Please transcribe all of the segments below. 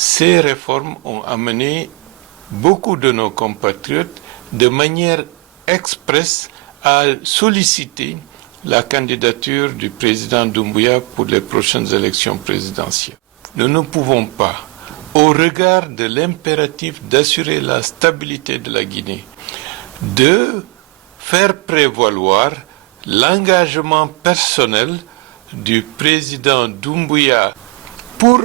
ces réformes ont amené beaucoup de nos compatriotes de manière expresse à solliciter la candidature du président Doumbouya pour les prochaines élections présidentielles. Nous ne pouvons pas, au regard de l'impératif d'assurer la stabilité de la Guinée, de faire prévaloir l'engagement personnel du président Doumbouya pour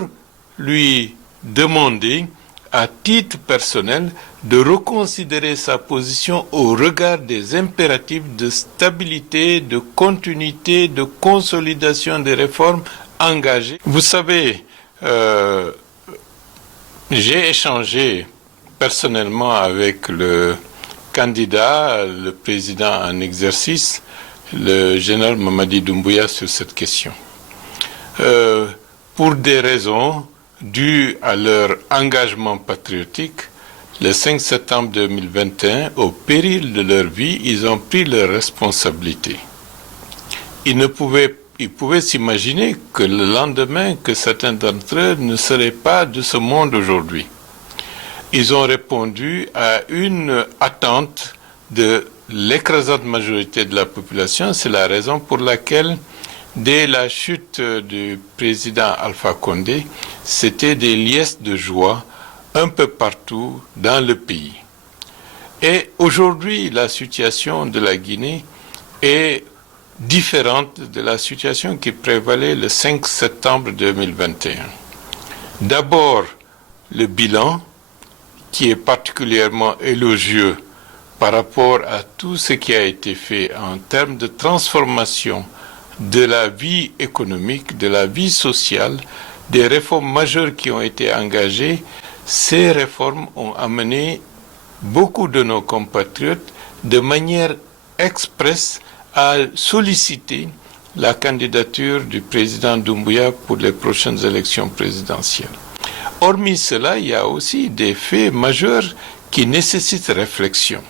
lui demander à titre personnel de reconsidérer sa position au regard des impératifs de stabilité, de continuité, de consolidation des réformes engagées. Vous savez, j'ai échangé personnellement avec le candidat, le président en exercice, le général Mamadi Doumbouya, sur cette question. Pour des raisons dues à leur engagement patriotique, le 5 septembre 2021, au péril de leur vie, ils ont pris leurs responsabilités. Ils pouvaient s'imaginer que le lendemain, que certains d'entre eux ne seraient pas de ce monde aujourd'hui. Ils ont répondu à une attente de l'écrasante majorité de la population. C'est la raison pour laquelle, dès la chute du président Alpha Condé, c'était des liesses de joie un peu partout dans le pays. Et aujourd'hui, la situation de la Guinée est différente de la situation qui prévalait le 5 septembre 2021. D'abord, le bilan, qui est particulièrement élogieux par rapport à tout ce qui a été fait en termes de transformation de la vie économique, de la vie sociale, des réformes majeures qui ont été engagées. Ces réformes ont amené beaucoup de nos compatriotes de manière expresse à solliciter la candidature du président Doumbouya pour les prochaines élections présidentielles. Hormis cela, il y a aussi des faits majeurs qui nécessitent réflexion.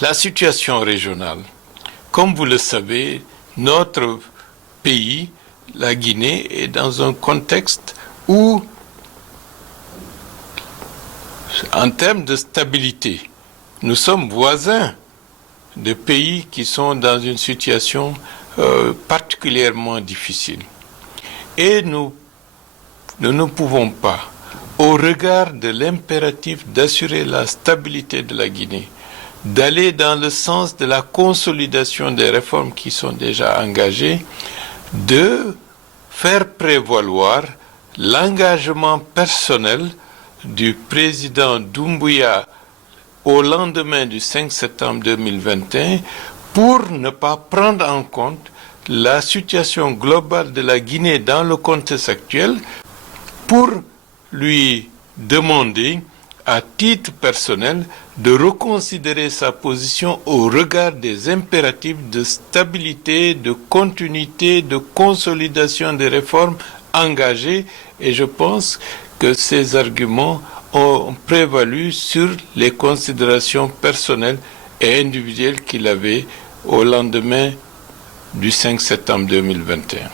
La situation régionale. Comme vous le savez, notre pays, la Guinée, est dans un contexte où, en termes de stabilité, nous sommes voisins de pays qui sont dans une situation particulièrement difficile. Et nous ne pouvons pas, au regard de l'impératif d'assurer la stabilité de la Guinée, d'aller dans le sens de la consolidation des réformes qui sont déjà engagées, de faire prévaloir l'engagement personnel du président Doumbouya au lendemain du 5 septembre 2021 pour ne pas prendre en compte la situation globale de la Guinée dans le contexte actuel, pour lui demander à titre personnel de reconsidérer sa position au regard des impératifs de stabilité, de continuité, de consolidation des réformes engagées. Et je pense que ces arguments ont prévalu sur les considérations personnelles et individuelles qu'il avait au lendemain du 5 septembre 2021.